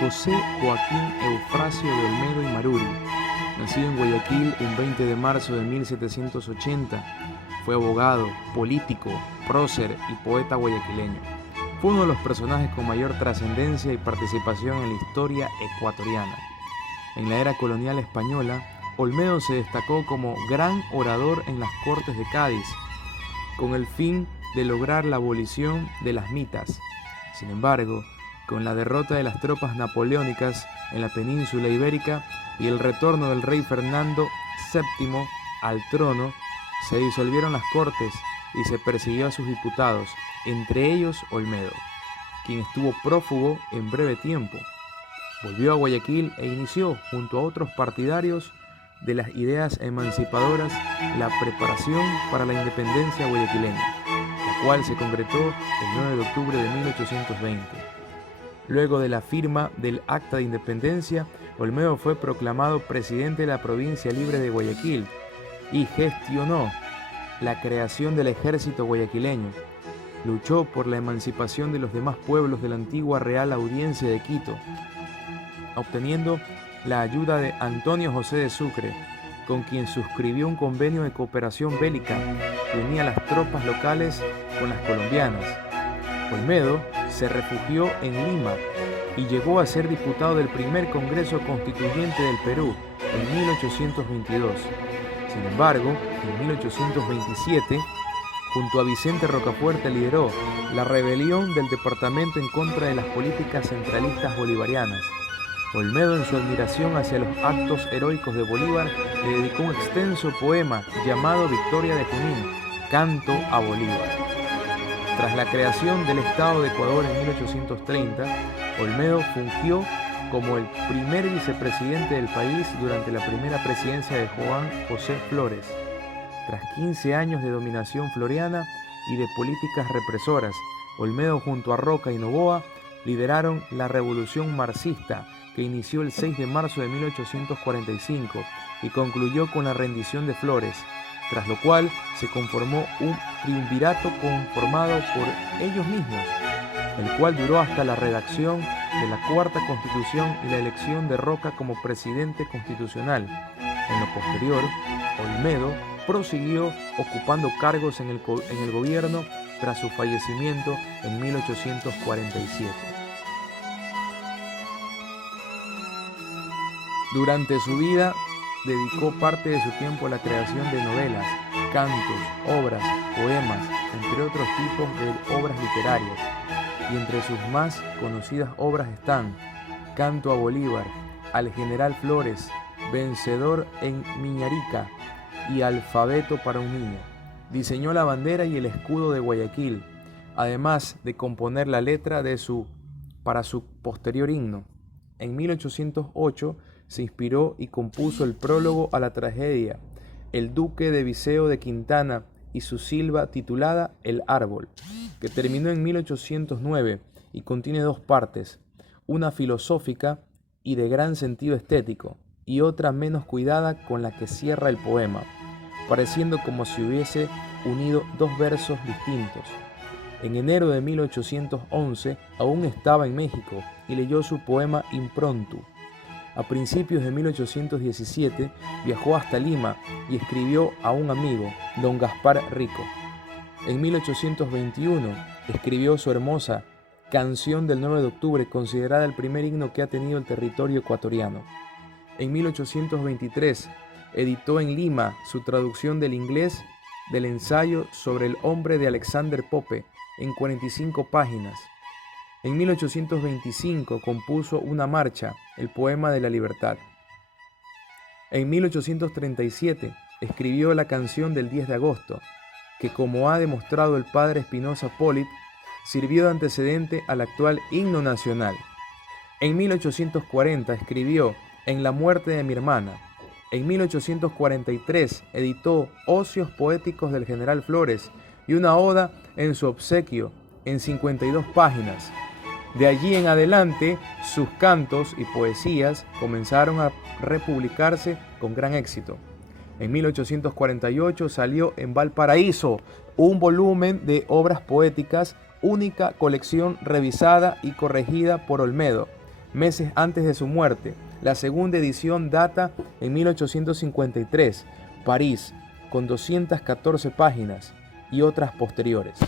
José Joaquín Eufrasio de Olmedo y Maruri, nacido en Guayaquil un 20 de marzo de 1780, fue abogado, político, prócer y poeta guayaquileño. Fue uno de los personajes con mayor trascendencia y participación en la historia ecuatoriana. En la era colonial española, Olmedo se destacó como gran orador en las Cortes de Cádiz, con el fin de lograr la abolición de las mitas. Sin embargo, con la derrota de las tropas napoleónicas en la península ibérica y el retorno del rey Fernando VII al trono, se disolvieron las Cortes y se persiguió a sus diputados, entre ellos Olmedo, quien estuvo prófugo en breve tiempo. Volvió a Guayaquil e inició, junto a otros partidarios de las ideas emancipadoras, la preparación para la independencia guayaquileña, la cual se concretó el 9 de octubre de 1820. Luego de la firma del Acta de Independencia, Olmedo fue proclamado presidente de la provincia libre de Guayaquil y gestionó la creación del ejército guayaquileño. Luchó por la emancipación de los demás pueblos de la antigua Real Audiencia de Quito, obteniendo la ayuda de Antonio José de Sucre, con quien suscribió un convenio de cooperación bélica que unía las tropas locales con las colombianas. Olmedo se refugió en Lima y llegó a ser diputado del primer Congreso Constituyente del Perú en 1822. Sin embargo, en 1827, junto a Vicente Rocafuerte, lideró la rebelión del departamento en contra de las políticas centralistas bolivarianas. Olmedo, en su admiración hacia los actos heroicos de Bolívar, le dedicó un extenso poema llamado Victoria de Junín, Canto a Bolívar. Tras la creación del Estado de Ecuador en 1830, Olmedo fungió como el primer vicepresidente del país durante la primera presidencia de Juan José Flores. Tras 15 años de dominación floriana y de políticas represoras, Olmedo junto a Roca y Noboa lideraron la revolución marxista que inició el 6 de marzo de 1845 y concluyó con la rendición de Flores, tras lo cual se conformó un triunvirato conformado por ellos mismos, el cual duró hasta la redacción de la Cuarta Constitución y la elección de Roca como presidente constitucional. En lo posterior, Olmedo prosiguió ocupando cargos en el gobierno tras su fallecimiento en 1847. Durante su vida, dedicó parte de su tiempo a la creación de novelas, cantos, obras, poemas, entre otros tipos de obras literarias, y entre sus más conocidas obras están Canto a Bolívar, Al General Flores, Vencedor en Miñarica y Alfabeto para un niño. Diseñó la bandera y el escudo de Guayaquil, además de componer la letra para su posterior himno. En 1808 se inspiró y compuso el prólogo a la tragedia El Duque de Viseo de Quintana y su silva titulada El Árbol, que terminó en 1809 y contiene dos partes, una filosófica y de gran sentido estético, y otra menos cuidada con la que cierra el poema, pareciendo como si hubiese unido dos versos distintos. En enero de 1811 aún estaba en México y leyó su poema Improntu. A principios de 1817 viajó hasta Lima y escribió a un amigo, don Gaspar Rico. En 1821 escribió su hermosa Canción del 9 de octubre, considerada el primer himno que ha tenido el territorio ecuatoriano. En 1823 editó en Lima su traducción del inglés del ensayo sobre el hombre de Alexander Pope en 45 páginas. En 1825 compuso una marcha, el poema de la libertad. En 1837 escribió la canción del 10 de agosto, que, como ha demostrado el padre Espinosa Polit, sirvió de antecedente al actual himno nacional. En 1840 escribió En la muerte de mi hermana. En 1843 editó Ocios poéticos del general Flores y una oda en su obsequio en 52 páginas. De allí en adelante, sus cantos y poesías comenzaron a republicarse con gran éxito. En 1848 salió en Valparaíso un volumen de obras poéticas, única colección revisada y corregida por Olmedo, meses antes de su muerte. La segunda edición data en 1853, París, con 214 páginas y otras posteriores.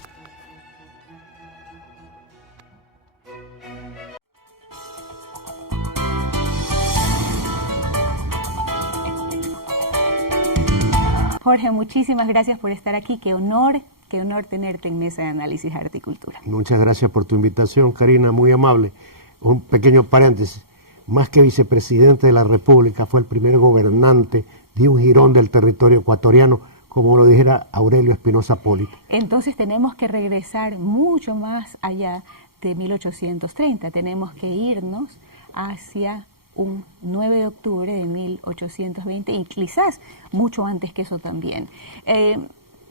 Jorge, muchísimas gracias por estar aquí. Qué honor tenerte en Mesa de Análisis de Arte y Cultura. Muchas gracias por tu invitación, Karina, muy amable. Un pequeño paréntesis. Más que vicepresidente de la República, fue el primer gobernante de un jirón del territorio ecuatoriano, como lo dijera Aurelio Espinosa Poli. Entonces tenemos que regresar mucho más allá de 1830. Tenemos que irnos hacia un 9 de octubre de 1820 y quizás mucho antes que eso también.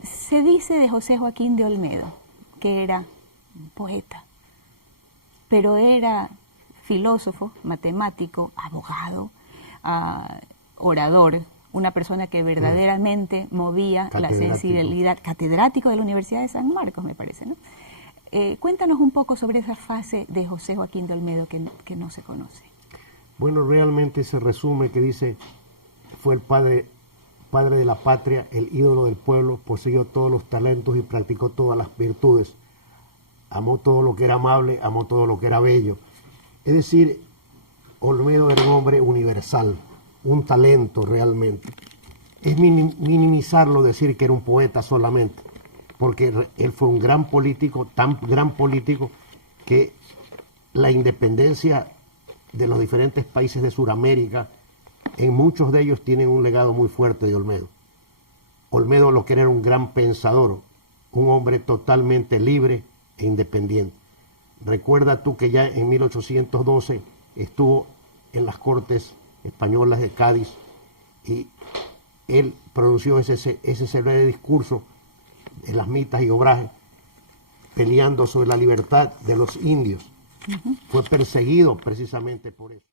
Se dice de José Joaquín de Olmedo que era un poeta, pero era filósofo, matemático, abogado, orador, una persona que verdaderamente movía la sensibilidad, catedrático de la Universidad de San Marcos, me parece, ¿no? Cuéntanos un poco sobre esa fase de José Joaquín de Olmedo que no se conoce. Bueno, realmente se resume que dice, fue el padre de la patria, el ídolo del pueblo, poseyó todos los talentos y practicó todas las virtudes. Amó todo lo que era amable, amó todo lo que era bello. Es decir, Olmedo era un hombre universal, un talento realmente. Es minimizarlo decir que era un poeta solamente, porque él fue un gran político, tan gran político que la independencia de los diferentes países de Sudamérica, en muchos de ellos tienen un legado muy fuerte de Olmedo. Olmedo lo que era un gran pensador, un hombre totalmente libre e independiente. Recuerda tú que ya en 1812 estuvo en las Cortes Españolas de Cádiz y él pronunció ese célebre discurso de las mitas y obrajes peleando sobre la libertad de los indios. Fue perseguido precisamente por eso.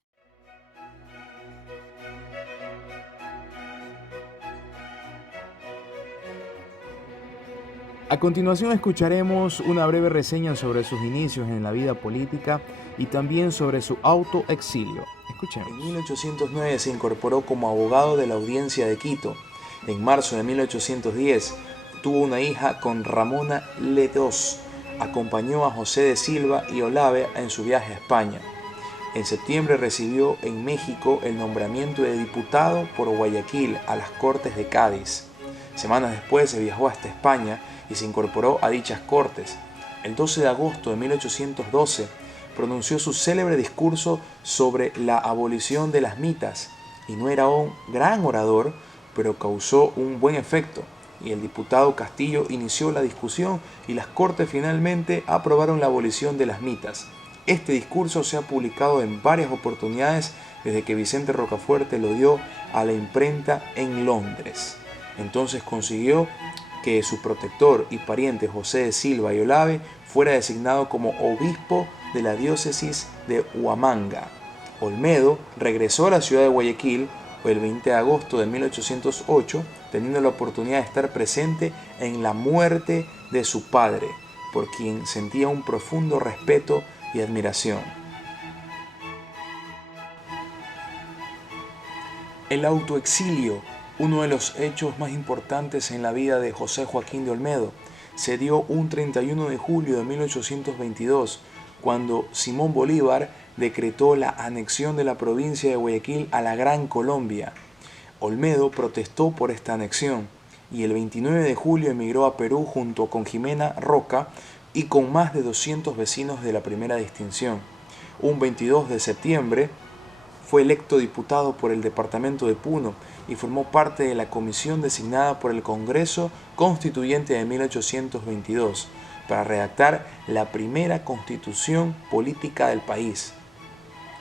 A continuación escucharemos una breve reseña sobre sus inicios en la vida política y también sobre su autoexilio. Escuchemos. En 1809 se incorporó como abogado de la Audiencia de Quito. En marzo de 1810 tuvo una hija con Ramona Ledós. Acompañó a José de Silva y Olave en su viaje a España. En septiembre recibió en México el nombramiento de diputado por Guayaquil a las Cortes de Cádiz. Semanas después se viajó hasta España y se incorporó a dichas cortes. El 12 de agosto de 1812 pronunció su célebre discurso sobre la abolición de las mitas, y no era un gran orador, pero causó un buen efecto, y el diputado Castillo inició la discusión y las cortes finalmente aprobaron la abolición de las mitas. Este discurso se ha publicado en varias oportunidades desde que Vicente Rocafuerte lo dio a la imprenta en Londres. Entonces consiguió que su protector y pariente José de Silva y Olave fuera designado como obispo de la diócesis de Huamanga. Olmedo regresó a la ciudad de Guayaquil el 20 de agosto de 1808, teniendo la oportunidad de estar presente en la muerte de su padre, por quien sentía un profundo respeto y admiración. El autoexilio, uno de los hechos más importantes en la vida de José Joaquín de Olmedo, se dio un 31 de julio de 1822, cuando Simón Bolívar decretó la anexión de la provincia de Guayaquil a la Gran Colombia. Olmedo protestó por esta anexión y el 29 de julio emigró a Perú junto con Jimena Roca y con más de 200 vecinos de la primera distinción. Un 22 de septiembre fue electo diputado por el departamento de Puno y formó parte de la comisión designada por el Congreso Constituyente de 1822 para redactar la primera constitución política del país.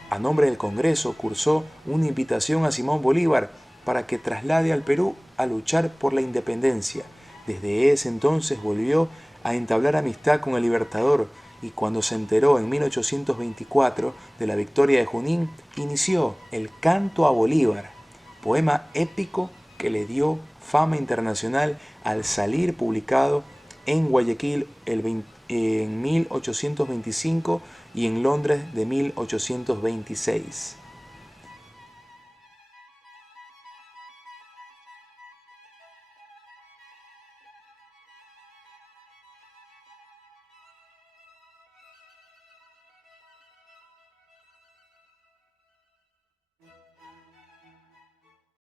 A nombre del Congreso cursó una invitación a Simón Bolívar para que traslade al Perú a luchar por la independencia. Desde ese entonces volvió a entablar amistad con el Libertador y cuando se enteró en 1824 de la victoria de Junín, inició el Canto a Bolívar, poema épico que le dio fama internacional al salir publicado en Guayaquil en 1825 y en Londres de 1826.